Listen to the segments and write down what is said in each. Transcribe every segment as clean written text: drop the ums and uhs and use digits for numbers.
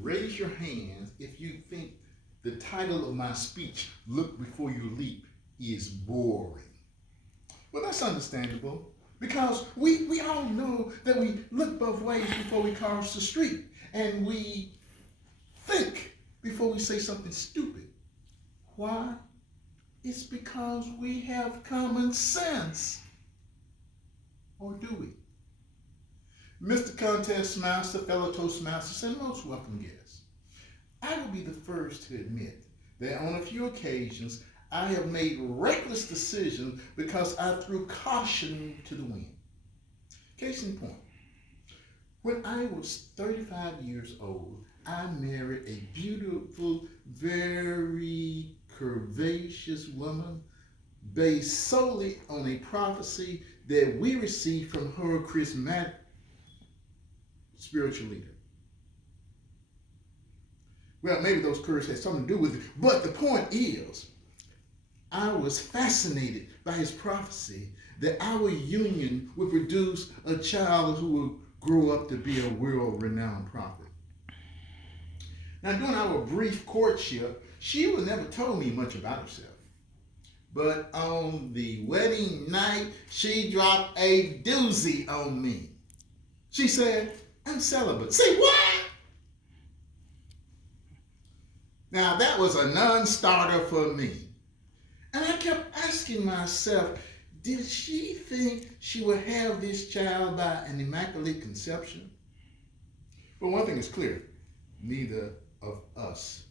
raise your hands if you think the title of my speech, Look Before You Leap, is boring. Well, that's understandable because we all know that we look both ways before we cross the street, and we think before we say something stupid. Why? It's because we have common sense. Or do we? Mr. Contest Master, fellow Toastmasters, and most welcome guests, I will be the first to admit that on a few occasions I have made reckless decisions because I threw caution to the wind. Case in point, when I was 35 years old, I married a beautiful, very curvaceous woman based solely on a prophecy that we received from her charismatic spiritual leader. Well, maybe those curses had something to do with it, but the point is, I was fascinated by his prophecy that our union would produce a child who would grow up to be a world-renowned prophet. Now, during our brief courtship, she would never told me much about herself. But on the wedding night, she dropped a doozy on me. She said, I'm celibate. Say what? Now, that was a non-starter for me. And I kept asking myself, did she think she would have this child by an immaculate conception? But one thing is clear, neither of us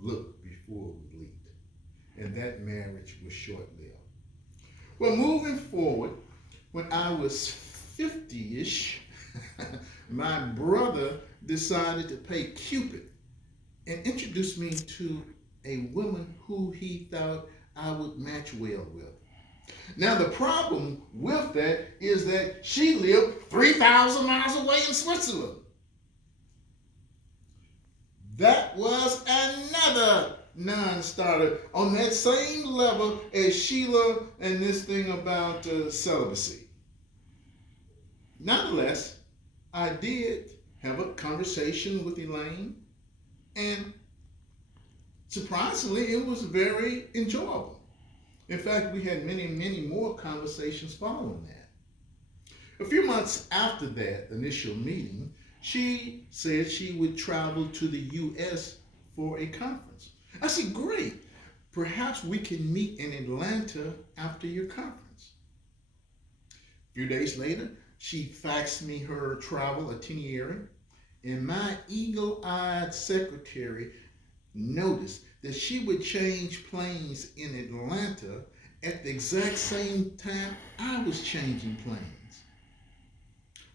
looked before we leaped. And that marriage was short-lived. Well, moving forward, when I was 50-ish, my brother decided to play Cupid and introduced me to a woman who he thought I would match well with. Now, the problem with that is that she lived 3,000 miles away in Switzerland. That was another non-starter on that same level as Sheila and this thing about celibacy. Nonetheless, I did have a conversation with Elaine, and surprisingly, it was very enjoyable. In fact, we had many, many more conversations following that. A few months after that initial meeting, she said she would travel to the U.S. for a conference. I said, great. Perhaps we can meet in Atlanta after your conference. A few days later, she faxed me her travel itinerary, and my eagle-eyed secretary noticed that she would change planes in Atlanta at the exact same time I was changing planes.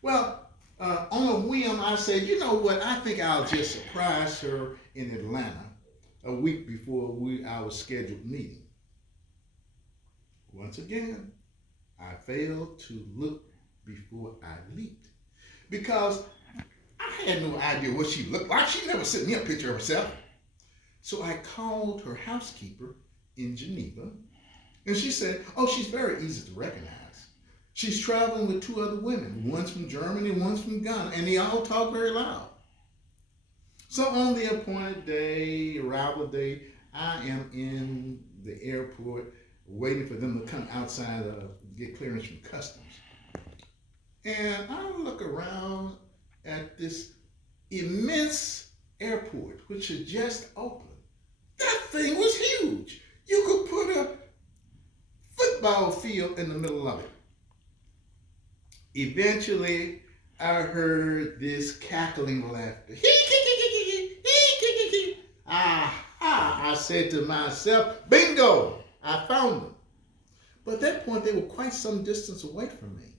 Well, on a whim, I said, you know what, I think I'll just surprise her in Atlanta a week before our scheduled meeting. Once again, I failed to look before I leaped because I had no idea what she looked like. She never sent me a picture of herself. So I called her housekeeper in Geneva, and she said, oh, she's very easy to recognize. She's traveling with two other women, one's from Germany, one's from Ghana, and they all talk very loud. So on the appointed day, arrival day, I am in the airport waiting for them to come outside to get clearance from customs. And I look around at this immense airport, which had just opened. That thing was huge. You could put a football field in the middle of it. Eventually, I heard this cackling laughter. I said to myself, bingo, I found them. But at that point, they were quite some distance away from me.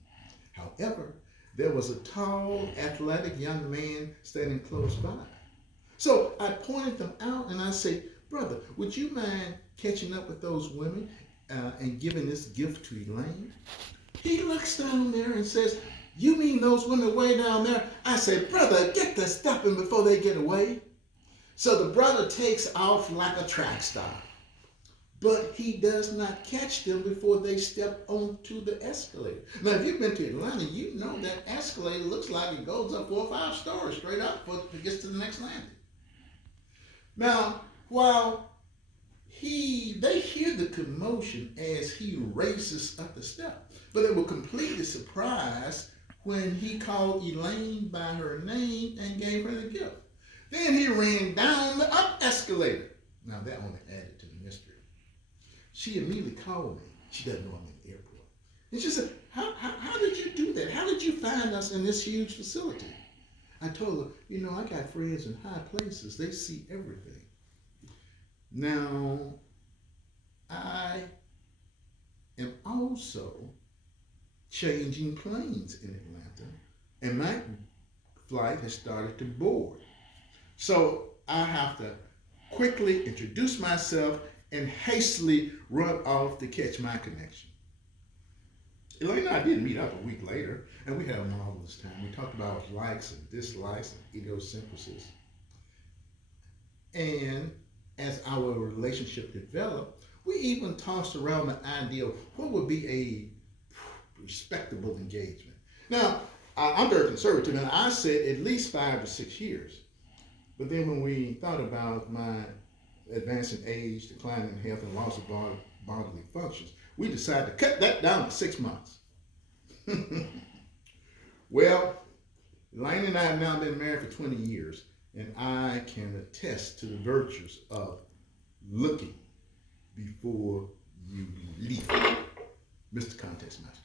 However, there was a tall, athletic young man standing close by. So I pointed them out and I said, brother, would you mind catching up with those women and giving this gift to Elaine? He looks down there and says, you mean those women way down there? I said, brother, get to stepping before they get away. So the brother takes off like a track star. But he does not catch them before they step onto the escalator. Now, if you've been to Atlanta, you know that escalator looks like it goes up 4 or 5 stories straight up before it gets to the next landing. Now, while they hear the commotion as he races up the step, but they were completely surprised when he called Elaine by her name and gave her the gift. Then he ran down the up escalator. Now that only added to the mystery. She immediately called me. She doesn't know I'm in the airport. And she said, how did you do that? How did you find us in this huge facility? I told her, I got friends in high places. They see everything. Now, I am also changing planes in Atlanta, and my flight has started to board. So I have to quickly introduce myself and hastily run off to catch my connection. Elaine and I did meet up a week later, and we had a marvelous time. We talked about likes and dislikes and idiosyncrasies. And as our relationship developed, we even tossed around the idea of what would be a respectable engagement. Now, I'm very conservative, and I said at least 5 to 6 years. But then when we thought about my advancing age, declining health, and loss of bodily functions, we decided to cut that down to 6 months. Well, Elaine and I have now been married for 20 years, and I can attest to the virtues of looking before you leap. Mr. Contest Master.